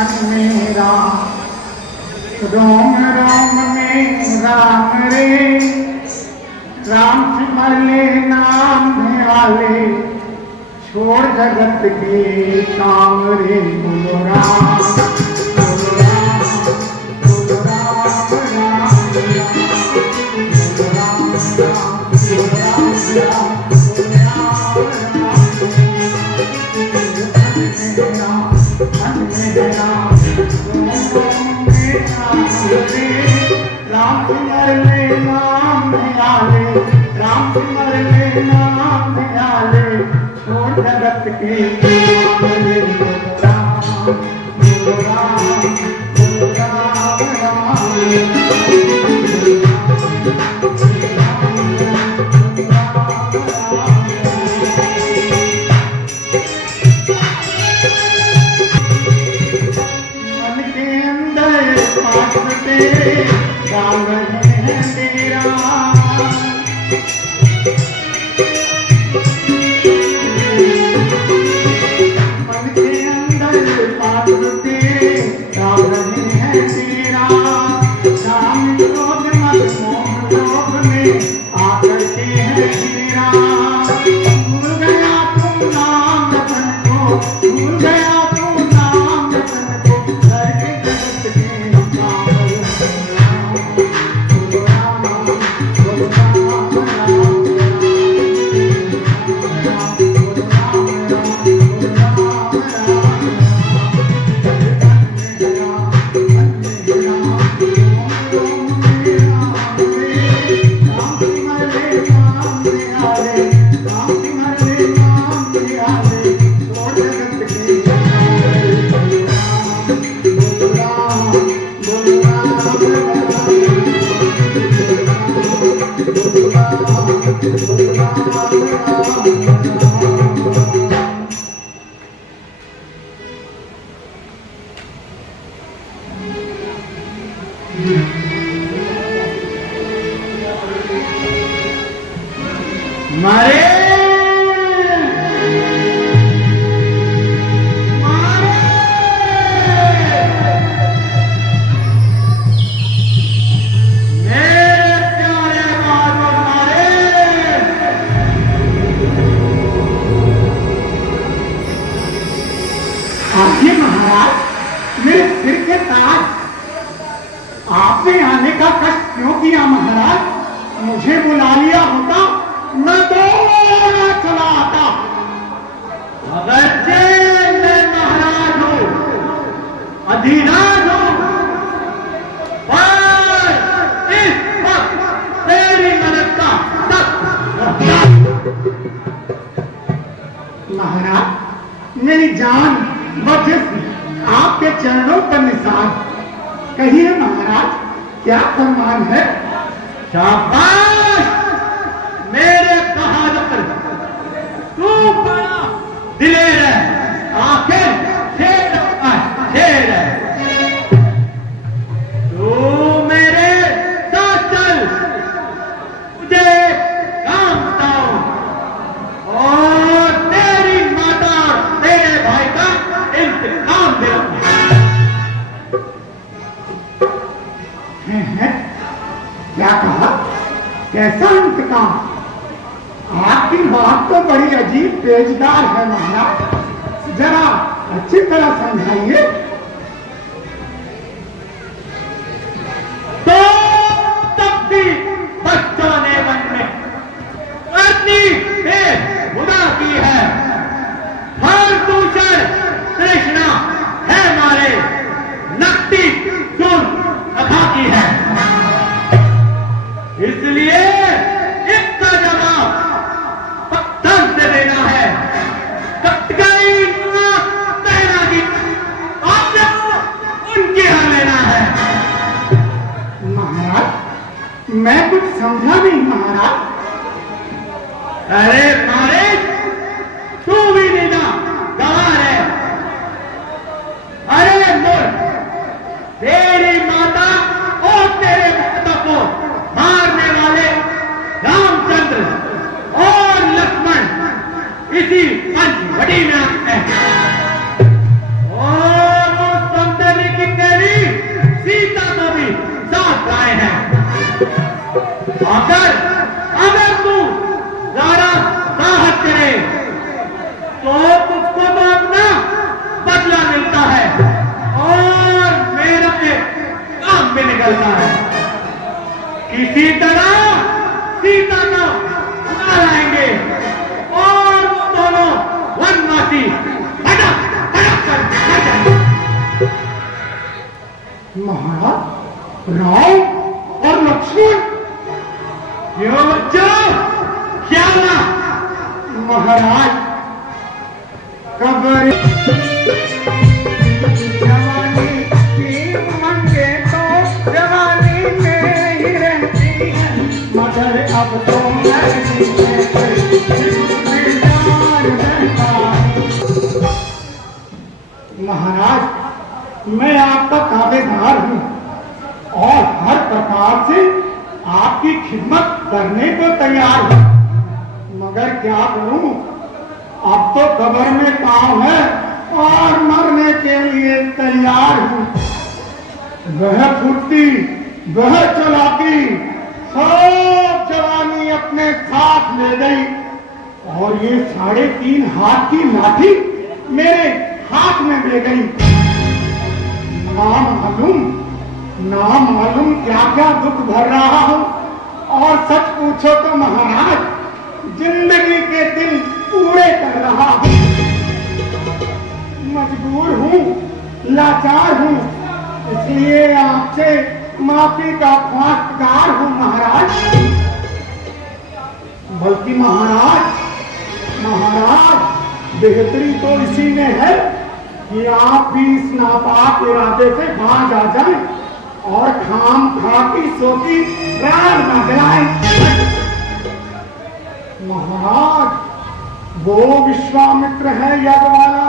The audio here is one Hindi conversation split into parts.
मन में राम, रोम रोम में राम रे, राम सिमर ले नाम ध्याले, छोड़ जगत के काम रे। बोलो राम, बोलो राम, बोलो राम, राम राम, बोलो राम, राम राम सिमर ले नाम ध्याले, राम सिमर ले नाम ध्याले, छोड़ जगत के काम रे। बोलो राम, बोलो राम, बोलो राम, राम राम है तेरा, मन के अंदर पाते राम है तेरा, राम क्रोध मत मोह लोभ में आकर के है तेरा। भूल गया तुम नाम जपन को, भूल गया तुम नाम जपन को, करके जगत के काम मारे आपने आने का कष्ट क्यों किया महाराज? मुझे बुला लिया होता मैं तो चला आता। अगरचे मैं महाराज हूं, अधिराज हूं, पर इस वक्त तेरी मदद का महाराज मेरी जान व जिस्म आपके चरणों पर निसार। कहिए महाराज क्या फरमान है? शाबाश मेरे बहादुर, तू बड़ा दिलेर है, आखिर शेर है। तू मेरे साथ चल, तुझे काम बताऊं और तेरी माता और तेरे भाई का इंतकाम दे। क्या कहा? कैसा इंतकाम? आपकी बात तो बड़ी अजीब पेचदार है महाराज, जरा अच्छी तरह समझाइए। तो तब भी बच्चों ने मन में अपनी खुदा की है, हर दूसर कृष्णा है मारे, नकटी सुन अखा की है। इसलिए इसका जवाब पत्थर से देना है। कट गई तैना की उनके यहाँ लेना है। महाराज मैं कुछ समझा नहीं महाराज। अरे मारे तू भी नहीं ना गवार है। अरे मोर तेरी माता और तेरे माता को मारने वाले रामचंद्र और लक्ष्मण इसी पंचवटी में आते हैं। और वो निकलता है। किसी तरह सीता को उड़ा लाएंगे और वो दोनों वनवासी भटक भटक कर मर जाएंगे। महाराज, राम और लक्ष्मण? क्यों बच्चों, क्या हुआ? महाराज, कब्र जवानी की मंगे तो जवानी में ही रहती है, मगर अब तो मरने में जान रहता है। महाराज, मैं आपका ताबेदार हूँ और हर प्रकार से आपकी खिदमत करने को तैयार हूँ, मगर क्या करूं, अब तो कब्र में काम है और मरने के लिए तैयार हूं। वह फुर्ती, वह चलाकी, सब जवानी अपने साथ ले गई और ये 3.5 हाथ की लाठी मेरे हाथ में दे गई। ना मालूम क्या क्या दुख भर रहा हूं, और सच पूछो तो महाराज, जिंदगी के दिन पूरे कर रहा हूं। मजबूर हूं, लाचार हूं, इसलिए आपसे माफी का ख्वाहिशगार हूं महाराज। बल्कि महाराज, बेहतरी तो इसी में है कि आप भी इस नापाक इरादे से बाज आ जाएं और खाम खा की सोती रात न जलाएं। महाराज, वो विश्वामित्र है यज्ञ वाला,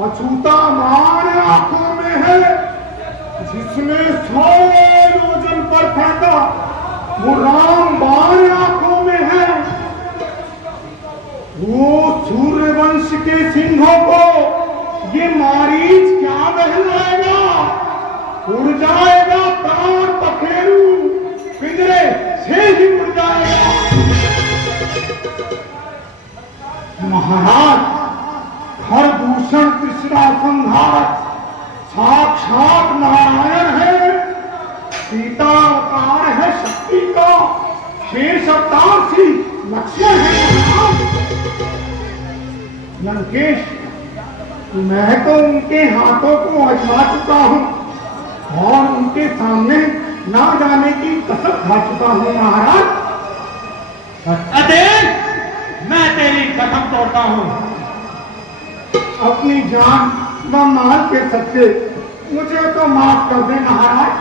अछूता मान आंखों में है, जिसने 100 योजन पर फेंका, वो राम बाण आंखों में है। वो सूर्यवंश के सिंहों को ये मारीच क्या बहलाएगा, उड़ जाएगा प्राण पखेरु, पिंजरे से ही उड़ जाएगा। महाराज, खरदूषण कृष्णा संहार साक्षात नारायण है, सीता अवतार है शक्ति का, शेष अवतार सी लक्ष्मण है। लंकेश, मैं तो उनके हाथों को आजमा चुका हूं और उनके सामने ना जाने की कसम खा चुका हूं महाराज। मैं तेरी कसम तोड़ता हूं। अपनी जान व माल के सत्ते मुझे तो माफ कर दे महाराज,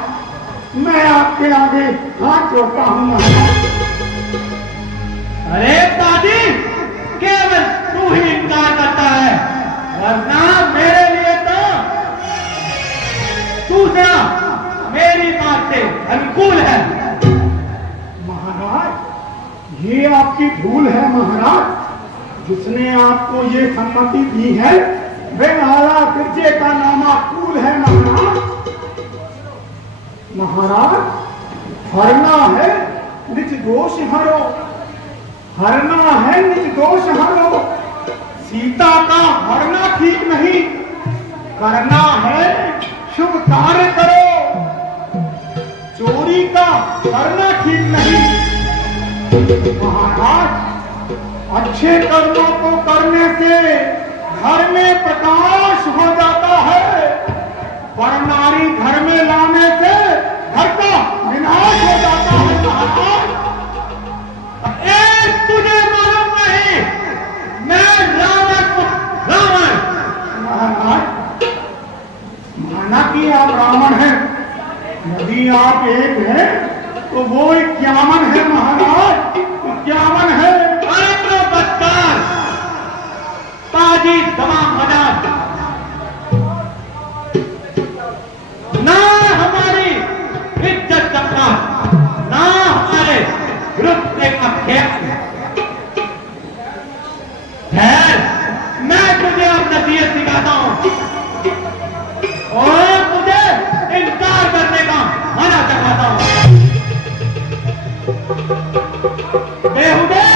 मैं आपके आगे हाथ जोड़ता हूं महाराज। अरे दादी, केवल तू ही इनकार करता है, वरना मेरे लिए तो दूसरा मेरी बात से अनुकूल है। महाराज, ये आपकी भूल है महाराज। जिसने आपको ये सम्मति दी है वह आला फिरजे का नामाकूल है महाराज। महाराज, हरना है निज दोष हरो, हरना है निज दोष हरो। सीता का हरना ठीक नहीं, करना है शुभ कार्य करो। चोरी का करना ठीक नहीं। महाराज, अच्छे कर्मों को करने से घर में प्रकाश हो जाता है, पर नारी घर में लाने से घर का विनाश हो जाता है। महाराज, तुझे मालूम नहीं, मैं रावण। महाराज, माना कि आप रावण हैं, यदि आप एक हैं तो वो 51 है महाराज, 51 है। अरे बदकार, ताजी तमाम मजाक, ना हमारी इज्जत का, ना हमारे रुतबे का खेल। खैर, मैं तुझे अब नसीहत सिखाता हूं और मुझे इनकार करने का मना करवाता हूं। बेहुदे,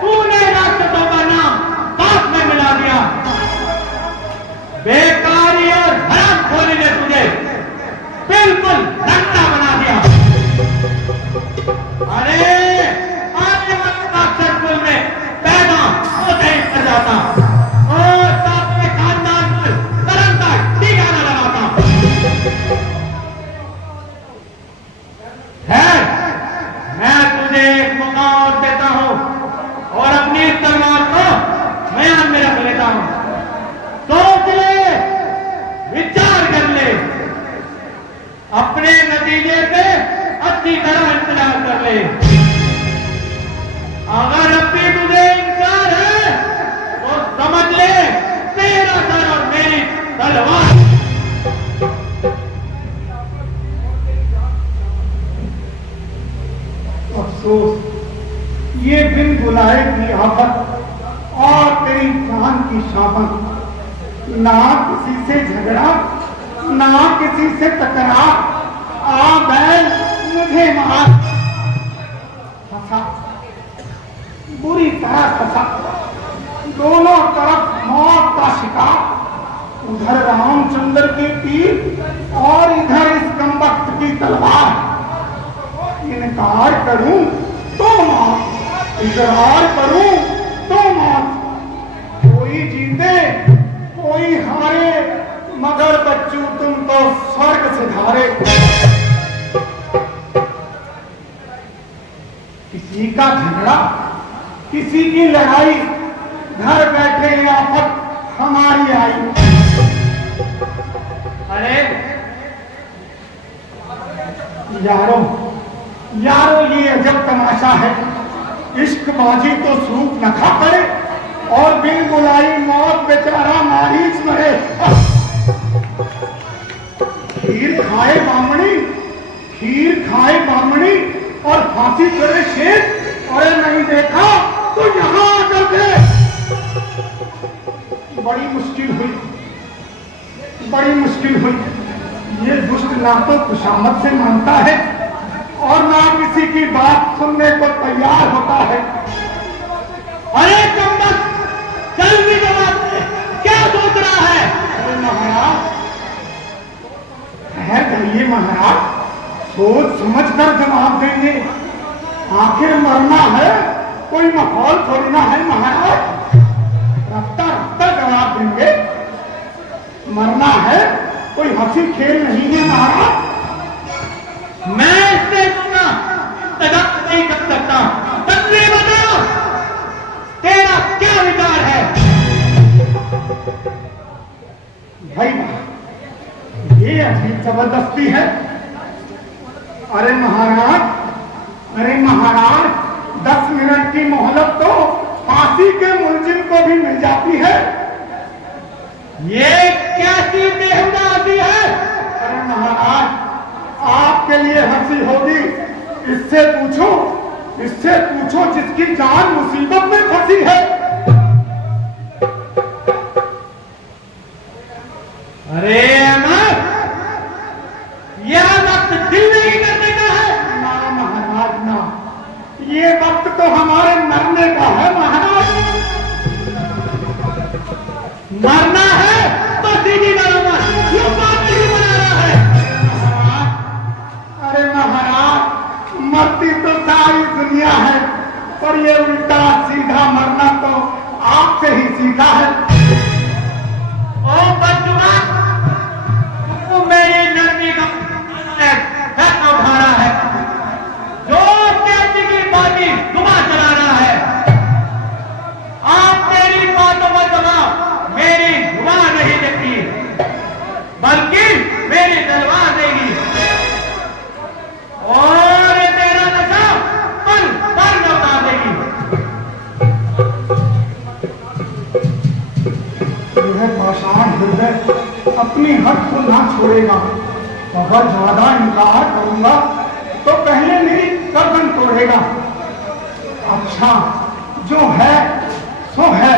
तूने राक्षसों का नाम पाप में मिला दिया। अरे आज अक्षर कुल में पैदा होते ही कर जाता और साथ में खानदान पर तरंता टीका न लगाता है। मैं तुझे एक मौका और देता हूं और अपनी तलवार को म्यान में रख लेता हूं। सोच ले, विचार कर ले, अपने नतीजे पे अच्छी तरह इंतजार कर ले। अगर अब भी तुझे इनकार है तो समझ ले तेरा सर और मेरी तलवार। अफसोस, ये बिन बुलाए की आफत और तेरी जान की शामत, ना किसी से झगड़ा ना किसी से टकरार, आ बैल मुझे मार। फंसा, बुरी तरह फंसा, दोनों तरफ मौत का शिकार, उधर रामचंद्र के तीर और इधर इस कमबख्त की तलवार। इनकार करूं तो मौत, इकरार करूं तो मौत। कोई जीते कोई हारे, मगर बच्चू तुम तो स्वर्ग से धारे। किसी का झगड़ा किसी की लड़ाई, घर बैठे आफत हमारी आई। अरे यारों यारों, ये अजब तमाशा है। इश्क बाजी तो सूख न खा पड़े और बिन बुलाई मौत बेचारा मारीच मरे। खीर खाए बामणी, खीर खाए बामणी और फांसी करे शेर। अरे नहीं देखा तो यहां आकर दे। बड़ी मुश्किल हुई, बड़ी मुश्किल हुई। ये दुष्ट ना तो खुशामद से मानता है और ना किसी की बात सुनने को तैयार होता है। अरे कम्बख्त, चल भी जवाब दे, क्या सोच रहा है? अरे महाराज, ठहर जाइए महाराज, सोच समझ कर जवाब देंगे। आखिर मरना है, कोई माहौल छोड़ना है महाराज। रफ्ता रफ्ता जवाब देंगे। मरना है, कोई हंसी खेल नहीं है महाराज। मैं इससे दूंगा तदक नहीं कर सकता। तन्वी बताओ, तेरा क्या विचार है? भाई ये अजीब जबरदस्ती है। अरे महाराज, अरे महाराज, 10 मिनट की मोहलत तो फांसी के मुलजिम को भी मिल जाती है। ये कैसी बेहुदा हंसी है? अरे महाराज, आपके लिए हंसी होगी, इससे पूछो, इससे पूछो जिसकी जान मुसीबत में फंसी है। अरे अमर, यह वक्त दिल नहीं करने का है। ना महाराज ना, ये वक्त तो हमारे मरने का है महाराज। मरना है तो सीधी बराबर, क्यों बात नहीं बना रहा है? अरे महाराज, मरती तो सारी दुनिया है, पर ये उल्टा सीधा मरना तो आपसे ही सीखा है। ओ बच्चुआ, तू मेरी नरमी का फैसला उठा रहा है, जो कैसी की बाती घुमा चला रहा है। आप मेरी बातों पर दबाव मेरी घुमा नहीं देती, बल्कि मेरी तलवार देगी और तेरा नशा पल पल में उतार देगी। यह पाषाण हृदय अपनी हद को ना छोड़ेगा। अगर ज्यादा इनकार करूंगा तो पहले मेरी गर्दन तोड़ेगा। अच्छा, जो है सो है,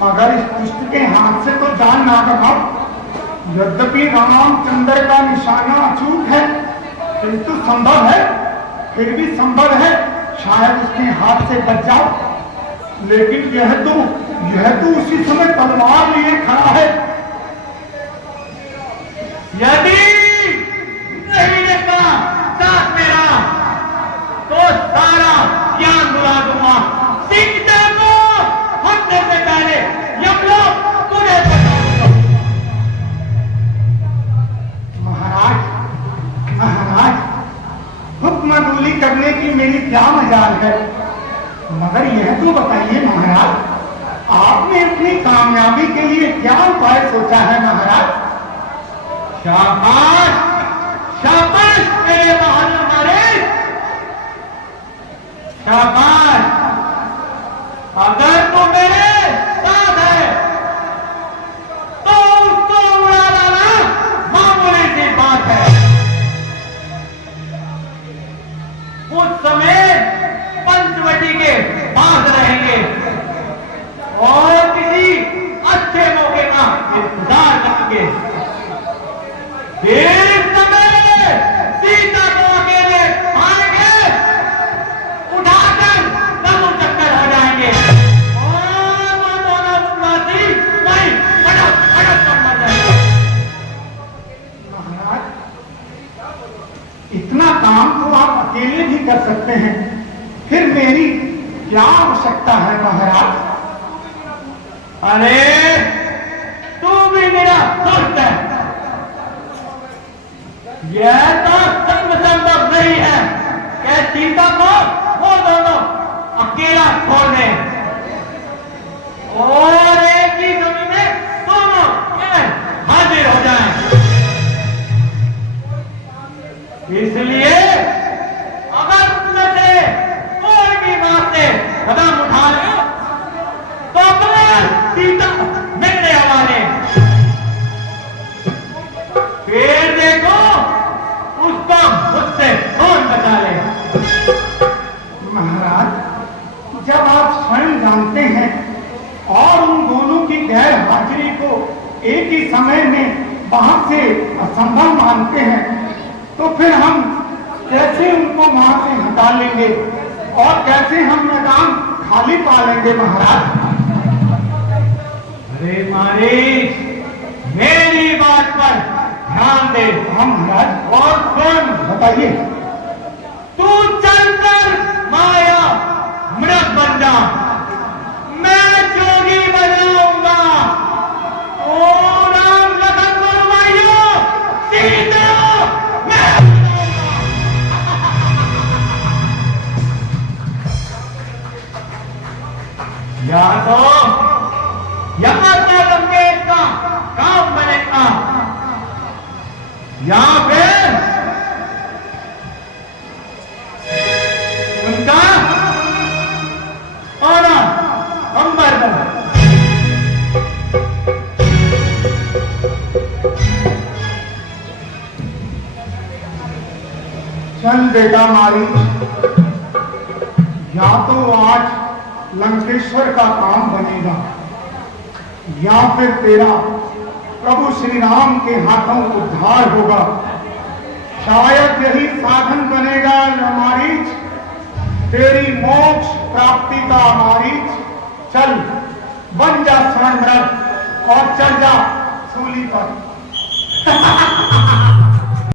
मगर इस दुष्ट के हाथ से तो जान ना गवाओ। यद्यपि रामचंद्र का निशाना अचूक है, किंतु संभव है, फिर भी संभव है शायद उसके हाथ से बच जाओ। लेकिन यह तो उसी समय तलवार लिए खड़ा है। यदि नहीं लेता साथ मेरा, तो ख्याल है। मगर यह तो बताइए महाराज, आपने अपनी कामयाबी के लिए क्या उपाय सोचा है महाराज? शाबाश शाबाश मेरे बहादुर महाराज, शाबाश। अगर तू मेरे साथ है तो उसको उड़ा लाना मामूली सी बात है। उस समय पंचवटी के पास रहेंगे और किसी अच्छे मौके का इंतजार करेंगे। इस समय सीता को अकेले पाएंगे, उठाकर दम चक्कर हो जाएंगे और वो दोनों उन्नासी वहीं फटक फटक कर मर जाएंगे। महाराज, इतना काम तो आप अकेले भी कर सकते हैं, फिर मेरी क्या आवश्यकता है महाराज? अरे तू भी मेरा दोस्त है, यह तो संभव नहीं है कि सीता को वो दोनों अकेला छोड़ दें और एक ही समय में दोनों हाजिर हो जाएं। इसलिए अगर उनमें से कोई भी बात से कदम उठा ले तो अपने सीता मेरे हवाले। फिर देखो उसको मुझसे कौन बचा ले। महाराज, जब आप स्वयं जानते हैं और उन दोनों की गैर हाजिरी को एक ही समय में वहां से असंभव मानते हैं, तो फिर हम कैसे उनको वहां से हटा लेंगे और कैसे हम मैदान खाली पा लेंगे महाराज? अरे मारी, मेरी बात पर ध्यान दे। हाँ महाराज, और सुन, बताइए। तू चलकर माया मृग बन जा, मैं जोगी बनाऊंगा। ओ राम लखन गुरुवाइयो सीता मैं या तो यहां से लंकेश का काम बनेगा या फिर उनका और अंबर बन। चल बेटा मारी, या तो आज लंकेश्वर का काम बनेगा या फिर तेरा प्रभु श्री राम के हाथों उद्धार होगा। शायद यही साधन बनेगा मारीच, तेरी मोक्ष प्राप्ति का मारीच। चल बन जा स्वर्ण मृग और चल जा सूली पर।